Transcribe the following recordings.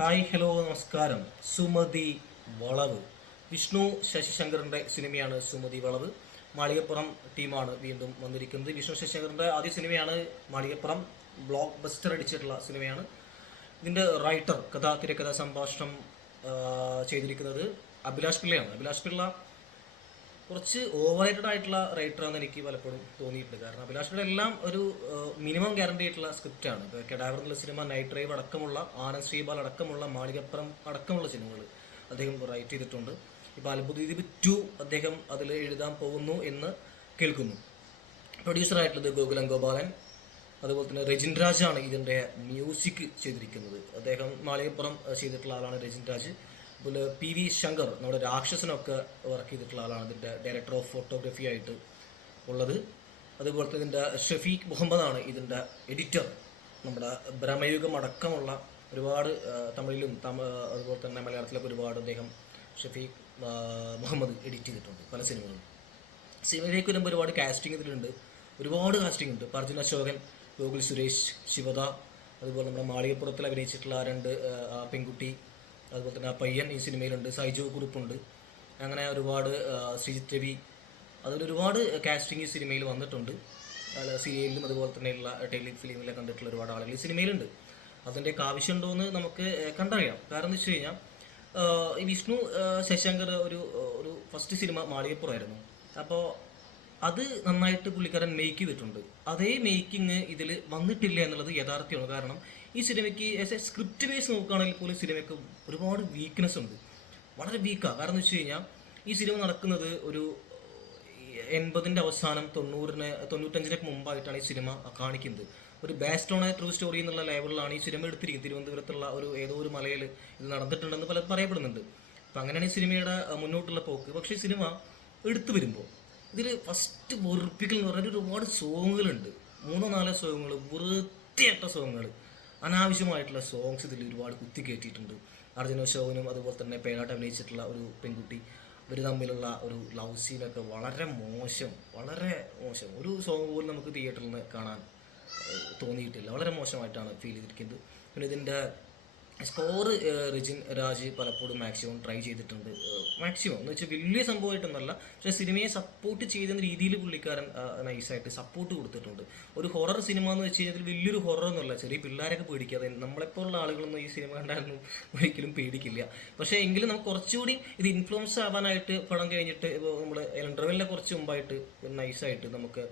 Hi hello നമസ്കാരം. സുമതി വളവ്. വിഷ്ണു ശശിശങ്കറിന്റെ സിനിമയാണ് സുമതി വളവ്. മാളികപ്പുറം ടീമാണ് വീണ്ടും വന്നിരിക്കുന്നത്. വിഷ്ണു ശശിശങ്കറിന്റെ ആദ്യ സിനിമയാണ് മാളികപ്പുറം. ബ്ലോക്ക് ബസ്റ്റർ അടിച്ചിട്ടുള്ള സിനിമയാണ്. ഇതിന്റെ റൈറ്റർ കഥാ തിരക്കഥാ സംഭാഷണം ചെയ്തിരിക്കുന്നത് അഭിലാഷ് പിള്ളയാണ്. അഭിലാഷ് പിള്ള കുറച്ച് ഓവർ റേറ്റഡ് ആയിട്ടുള്ള റൈറ്ററാണെന്ന് എനിക്ക് പലപ്പോഴും തോന്നിയിട്ടുണ്ട്. കാരണം അഭിലാഷിയുടെ എല്ലാം ഒരു മിനിമം ഗ്യാരണ്ടി ആയിട്ടുള്ള സ്ക്രിപ്റ്റാണ് ഇപ്പോൾ കെഡാവർ എന്നുള്ള സിനിമ നൈറ്റ് ഡ്രൈവ് അടക്കമുള്ള ആനന്ദ് ശ്രീബാൽ അടക്കമുള്ള മാളികപ്പുറം അടക്കമുള്ള സിനിമകൾ അദ്ദേഹം റൈറ്റ് ചെയ്തിട്ടുണ്ട്. ഇപ്പോൾ അത്ഭുതദ്വീപ് ടു അദ്ദേഹം അതിൽ എഴുതാൻ പോകുന്നു എന്ന് കേൾക്കുന്നു. പ്രൊഡ്യൂസറായിട്ടുള്ളത് ഗോകുലം ഗോപാലൻ അതുപോലെ തന്നെ രജിൻ രാജാണ് ഇതിന്റെ മ്യൂസിക് ചെയ്തിരിക്കുന്നത്. അദ്ദേഹം മാളികപ്പുറം ചെയ്തിട്ടുള്ള ആളാണ് രജിൻ രാജ്. അതുപോലെ പി വി ശങ്കർ നമ്മുടെ രാക്ഷസനൊക്കെ വർക്ക് ചെയ്തിട്ടുള്ള ആളാണ് ഇതിന്റെ ഡയറക്ടർ ഓഫ് ഫോട്ടോഗ്രാഫി ആയിട്ട് ഉള്ളത്. അതുപോലെ തന്നെ ഇതിന്റെ ഷഫീഖ് മുഹമ്മദാണ് ഇതിന്റെ എഡിറ്റർ നമ്മുടെ ഭ്രമയുഗം അടക്കമുള്ള ഒരുപാട് തമിഴിലും തമ അതുപോലെ തന്നെ മലയാളത്തിലൊക്കെ ഒരുപാട് അദ്ദേഹം ഷഫീഖ് മുഹമ്മദ് എഡിറ്റ് ചെയ്തിട്ടുണ്ട് പല സിനിമകളും. സിനിമയിലേക്ക് വരുമ്പോൾ ഒരുപാട് കാസ്റ്റിംഗ് ഇതിലുണ്ട്. ഒരുപാട് കാസ്റ്റിംഗ് ഉണ്ട്. അർജുന അശോകൻ ഗോകുൽ സുരേഷ് ശിവദ അതുപോലെ നമ്മുടെ മാളികപ്പുറത്തിൽ അഭിനയിച്ചിട്ടുള്ള രണ്ട് പെൺകുട്ടി അതുപോലെ തന്നെ പയ്യൻ ഈ സിനിമയിലുണ്ട് സൈജു കുറുപ്പുണ്ട്. അങ്ങനെ ഒരുപാട് ശ്രീജിത് രവി. അതിൽ ഒരുപാട് കാസ്റ്റിംഗ് ഈ സിനിമയിൽ വന്നിട്ടുണ്ട്. സീരിയലിലും അതുപോലെ തന്നെയുള്ള ടെലി ഫിലിമിലൊക്കെ കണ്ടിട്ടുള്ള ഒരുപാട് ആളുകൾ ഈ സിനിമയിലുണ്ട്. അതിന്റെയൊക്കെ ആവശ്യമുണ്ടോ എന്ന് നമുക്ക് കണ്ടറിയാം. കാരണം എന്ന് വെച്ച് കഴിഞ്ഞാൽ ഈ വിഷ്ണു ശശാങ്കർ ഒരു ഒരു ഫസ്റ്റ് സിനിമ മാളികപ്പുറമായിരുന്നു. അപ്പോൾ അത് നന്നായിട്ട് പുള്ളിക്കാരൻ മേക്ക് ചെയ്തിട്ടുണ്ട്. അതേ മേക്കിംഗ് ഇതിൽ വന്നിട്ടില്ല എന്നുള്ളത് യഥാർത്ഥ്യമാണ്. കാരണം ഈ സിനിമയ്ക്ക് ആസ് എ സ്ക്രിപ്റ്റ് ബേസ് നോക്കുകയാണെങ്കിൽ പോലും സിനിമയ്ക്ക് ഒരുപാട് വീക്ക്നെസ് ഉണ്ട്. വളരെ വീക്കാണ് കാരണം എന്ന് വെച്ച് കഴിഞ്ഞാൽ ഈ സിനിമ നടക്കുന്നത് ഒരു എൺപതിന്റെ അവസാനം തൊണ്ണൂറിന് തൊണ്ണൂറ്റഞ്ചിനൊക്കെ മുമ്പായിട്ടാണ് ഈ സിനിമ കാണിക്കുന്നത്. ഒരു ബാസ്റ്റ് ഓൺ ട്രൂ സ്റ്റോറി എന്നുള്ള ലെവലിലാണ് ഈ സിനിമ എടുത്തിരിക്കുന്നത്. തിരുവനന്തപുരത്തുള്ള ഒരു ഏതോ ഒരു മലയിൽ ഇത് നടന്നിട്ടുണ്ടെന്ന് പല പറയപ്പെടുന്നുണ്ട്. അപ്പം അങ്ങനെയാണ് ഈ സിനിമയുടെ മുന്നോട്ടുള്ള പോക്ക്. പക്ഷേ ഈ സിനിമ എടുത്തു വരുമ്പോൾ ഇതിൽ ഫസ്റ്റ് വെറുപ്പിക്കൽ എന്ന് പറഞ്ഞാൽ ഒരുപാട് സോങ്ങുകളുണ്ട്. മൂന്നോ നാലോ സോങ്ങുകൾ വൃത്തിയായിട്ട സോങ്ങുകൾ അനാവശ്യമായിട്ടുള്ള സോങ്സ് ഇതിൽ ഒരുപാട് കുത്തി കയറ്റിയിട്ടുണ്ട് അർജുന ശോകനും അതുപോലെ തന്നെ പേരാട്ട് അഭിനയിച്ചിട്ടുള്ള ഒരു പെൺകുട്ടി ഇവർ തമ്മിലുള്ള ഒരു ലവ് സീനൊക്കെ വളരെ മോശം വളരെ മോശം. ഒരു സോങ് പോലും നമുക്ക് തിയേറ്ററിൽ നിന്ന് കാണാൻ തോന്നിയിട്ടില്ല. വളരെ മോശമായിട്ടാണ് ഫീൽ ചെയ്തിരിക്കുന്നത്. പിന്നെ ഇതിന്റെ സ്കോർ റിജിൻ രാജ് പലപ്പോഴും മാക്സിമം ട്രൈ ചെയ്തിട്ടുണ്ട്. മാക്സിമം എന്ന് വെച്ചാൽ വലിയ സംഭവമായിട്ടൊന്നല്ല. പക്ഷേ സിനിമയെ സപ്പോർട്ട് ചെയ്യുന്ന രീതിയിൽ പുള്ളിക്കാരൻ നൈസായിട്ട് സപ്പോർട്ട് കൊടുത്തിട്ടുണ്ട്. ഒരു ഹൊറർ സിനിമ എന്ന് വെച്ച് കഴിഞ്ഞാൽ വലിയൊരു ഹൊറർ ഒന്നുമല്ല ചെറിയ പിള്ളേരൊക്കെ പേടിക്കാതെ നമ്മളെപ്പോലുള്ള ആളുകളൊന്നും ഈ സിനിമ കണ്ടാലൊന്നും ഒരിക്കലും പേടിക്കില്ല. പക്ഷേ എങ്കിലും നമുക്ക് കുറച്ചുകൂടി ഇത് ഇൻഫ്ലുവൻസ് ആവാനായിട്ട് പടം കഴിഞ്ഞിട്ട് നമ്മൾ ഇന്റർവെല്ലിനെ കുറച്ച് മുമ്പായിട്ട് നൈസായിട്ട് നമുക്ക്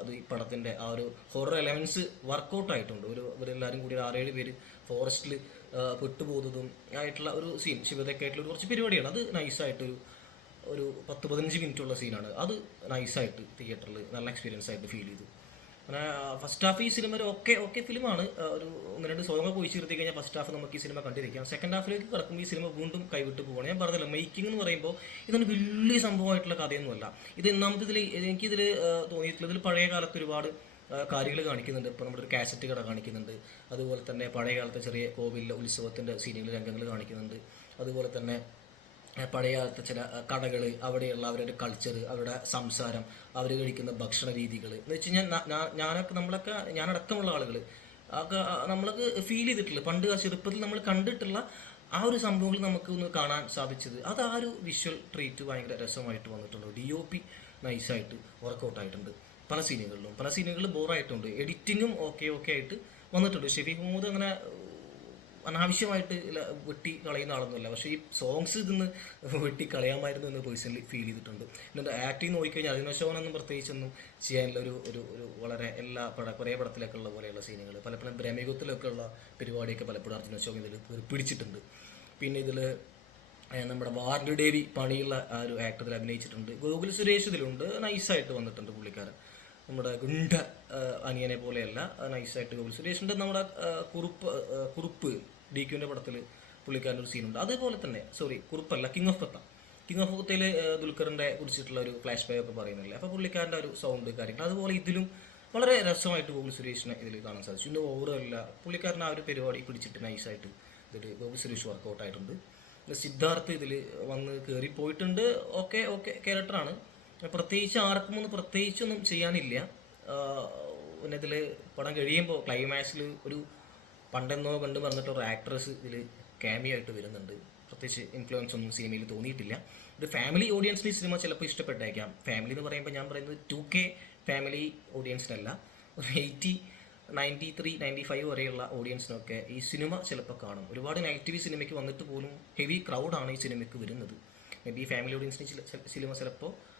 അത് ഈ പടത്തിന്റെ ആ ഒരു ഹൊറർ എലമെൻസ് വർക്കൗട്ട് ആയിട്ടുണ്ട്. ഒരു ഇവരെല്ലാവരും കൂടി ആറേഴ് പേര് ഫോറസ്റ്റിൽ പെട്ടുപോകുന്നതും ആയിട്ടുള്ള ഒരു സീൻ ശിവതയൊക്കെ ആയിട്ടുള്ള ഒരു കുറച്ച് പരിപാടിയാണ്. അത് നൈസായിട്ടൊരു ഒരു പത്ത് പതിനഞ്ച് മിനിറ്റ് ഉള്ള സീനാണ് അത് നൈസായിട്ട് തിയേറ്ററിൽ നല്ല എക്സ്പീരിയൻസ് ആയിട്ട് ഫീൽ ചെയ്തു. അങ്ങനെ ഫസ്റ്റ് ഹാഫ് ഈ സിനിമ ഒരു ഓക്കെ ഫിലിമാണ് ഒരു ഒന്ന് രണ്ട് പോയി ചേർത്തി കഴിഞ്ഞാൽ ഫസ്റ്റ് ഹാഫ് നമുക്ക് ഈ സിനിമ കണ്ടിരിക്കാം. സെക്കൻഡ് ഹാഫിലേക്ക് കിടക്കുമ്പോൾ ഈ സിനിമ വീണ്ടും കൈവിട്ട് പോകണം ഞാൻ പറഞ്ഞില്ല മേക്കിംഗ് എന്ന് പറയുമ്പോൾ ഇതൊരു വലിയ സംഭവമായിട്ടുള്ള കഥയൊന്നുമല്ല. ഇത് ഒന്നാമതിൽ എനിക്കിതിൽ തോന്നിയിട്ടുള്ളതിൽ ഇതിൽ പഴയ കാലത്ത് ഒരുപാട് കാര്യങ്ങൾ കാണിക്കുന്നുണ്ട്. ഇപ്പോൾ നമ്മുടെ ഒരു കാസറ്റ് കട കാണിക്കുന്നുണ്ട്. അതുപോലെ തന്നെ പഴയ കാലത്തെ ചെറിയ കോവിലിലെ ഉത്സവത്തിന്റെ സീനുകൾ രംഗങ്ങൾ കാണിക്കുന്നുണ്ട്. അതുപോലെ തന്നെ പഴയ കാലത്തെ ചില കടകൾ അവിടെയുള്ള അവരുടെ കൾച്ചർ അവരുടെ സംസാരം അവർ കഴിക്കുന്ന ഭക്ഷണ രീതികൾ. എന്ന് വെച്ച് കഴിഞ്ഞാൽ ഞാനൊക്കെ നമ്മളൊക്കെ ഞാനടക്കമുള്ള ആളുകൾ ഒക്കെ നമ്മളൊക്കെ ഫീൽ ചെയ്തിട്ടുള്ള പണ്ട് ആ ചെറുപ്പത്തിൽ നമ്മൾ കണ്ടിട്ടുള്ള ആ ഒരു സംഭവങ്ങൾ നമുക്ക് ഒന്ന് കാണാൻ സാധിച്ചത്. അത് ആ ഒരു വിഷ്വൽ ട്രീറ്റ് ഭയങ്കര രസമായിട്ട് വന്നിട്ടുണ്ട്. ഡി ഒ പി നൈസായിട്ട് വർക്കൗട്ട് ആയിട്ടുണ്ട്. പല സീനുകളിലും. പല സീനുകളിലും ബോറായിട്ടുണ്ട്. എഡിറ്റിങ്ങും ഓക്കെ ഓക്കെ ആയിട്ട് വന്നിട്ടുണ്ട്. ഷെഫീഖ് മുഹമ്മദ് അങ്ങനെ അനാവശ്യമായിട്ട് വെട്ടി കളയുന്ന ആളൊന്നുമില്ല. പക്ഷേ ഈ സോങ്സ് ഇതിന്ന് വെട്ടി കളയാമായിരുന്നു എന്ന് പേഴ്സണലി ഫീൽ ചെയ്തിട്ടുണ്ട്. എന്നിട്ട് ആക്ടിങ് നോക്കിക്കഴിഞ്ഞാൽ അതിനശോനൊന്നും പ്രത്യേകിച്ചൊന്നും ചെയ്യാനുള്ള ഒരു ഒരു ഒരു വളരെ എല്ലാ പട കുറേ പടത്തിലൊക്കെ ഉള്ള പോലെയുള്ള സീനുകൾ. പലപ്പോഴും ബ്രഹ്മയുഗത്തിലൊക്കെ ഉള്ള പരിപാടിയൊക്കെ പലപ്പോഴും അർജുന അശോകൻ ഇതിൽ പിടിച്ചിട്ടുണ്ട്. പിന്നെ ഇതിൽ നമ്മുടെ വാർഡ് ഡേവി പണിയുള്ള ആ ഒരു ആക്ടറിൽ അഭിനയിച്ചിട്ടുണ്ട്. ഗോകുൽ സുരേഷ് ഇതിലുണ്ട്. നൈസായിട്ട് വന്നിട്ടുണ്ട് പുള്ളിക്കാരൻ. നമ്മുടെ ഗുണ്ട അനിയനെ പോലെയല്ല നൈസായിട്ട് ഗോകുൽ സുരേഷിന്റെ നമ്മുടെ കുറുപ്പ് കുറുപ്പ് ഡി ക്യുവിന്റെ പടത്തിൽ പുള്ളിക്കാരന്റെ ഒരു സീനുണ്ട് അതേപോലെ തന്നെ സോറി കുറുപ്പല്ല കിങ് ഓഫ് പത്ത കിങ് ഓഫ് പത്തയിൽ ദുൽഖറിന്റെ കുറിച്ചിട്ടുള്ള ഒരു ഫ്ലാഷ് ബാക്ക് ഒക്കെ പറയുന്നില്ലേ? അപ്പോൾ പുള്ളിക്കാരന്റെ ഒരു സൗണ്ട് കാര്യങ്ങൾ അതുപോലെ ഇതിലും വളരെ രസമായിട്ട് ഗോകുൽ സുരേഷിനെ ഇതിൽ കാണാൻ സാധിച്ചു. ഇന്ന് ഓവറല്ല പുള്ളിക്കാരൻ ആ ഒരു പരിപാടി പിടിച്ചിട്ട് നൈസായിട്ട് ഇതിൽ ഗോകുൽ സുരേഷ് വർക്കൗട്ട് ആയിട്ടുണ്ട്. സിദ്ധാർത്ഥ് ഇതിൽ വന്ന് കയറി പോയിട്ടുണ്ട് ഓക്കെ ഓക്കെ ക്യാരക്ടറാണ് പ്രത്യേകിച്ച് ആർക്കും ഒന്നും പ്രത്യേകിച്ചൊന്നും ചെയ്യാനില്ല. പിന്നെ ഇതിൽ പടം കഴിയുമ്പോൾ ക്ലൈമാക്സിൽ ഒരു പണ്ടെന്നോ കണ്ട് പറഞ്ഞിട്ട് ഒരു ആക്ട്രസ് ഇതിൽ ക്യാമിയോ വരുന്നുണ്ട്. പ്രത്യേകിച്ച് ഇൻഫ്ലുവൻസ് ഒന്നും സിനിമയിൽ തോന്നിയിട്ടില്ല. ഒരു ഫാമിലി ഓഡിയൻസിന് ഈ സിനിമ ചിലപ്പോൾ ഇഷ്ടപ്പെട്ടേക്കാം. ഫാമിലി എന്ന് പറയുമ്പോൾ ഞാൻ പറയുന്നത് ടു കെ ഫാമിലി ഓഡിയൻസിനല്ല ഒരു eighty ninety three ninety five വരെയുള്ള ഓഡിയൻസിനൊക്കെ ഈ സിനിമ ചിലപ്പോൾ കാണും. ഒരുപാട് നെഗറ്റീവ് സിനിമയ്ക്ക് വന്നിട്ട് പോലും ഹെവി ക്രൗഡാണ് ഈ സിനിമയ്ക്ക് വരുന്നത്. മേ ബി ഫാമിലി ഓഡിയൻസിന് സിനിമ ചിലപ്പോൾ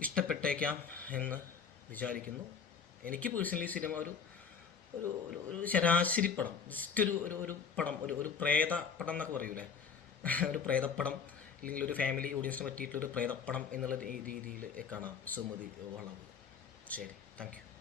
ഇഷ്ടപ്പെട്ടേക്കാം എന്ന് വിചാരിക്കുന്നു. എനിക്ക് പേഴ്സണലി സിനിമ ഒരു ഒരു ഒരു ഒരു ശരാശരി പടം ജസ്റ്റ് ഒരു ഒരു ഒരു പടം ഒരു ഒരു പ്രേത പടം എന്നൊക്കെ പറയൂലേ? ഒരു പ്രേതപ്പടം അല്ലെങ്കിൽ ഒരു ഫാമിലി ഓഡിയൻസിന് പറ്റിയിട്ടുള്ള ഒരു പ്രേതപ്പടം എന്നുള്ള രീതിയിൽ കാണാം. സുമതി വളവ്. ശരി താങ്ക് യു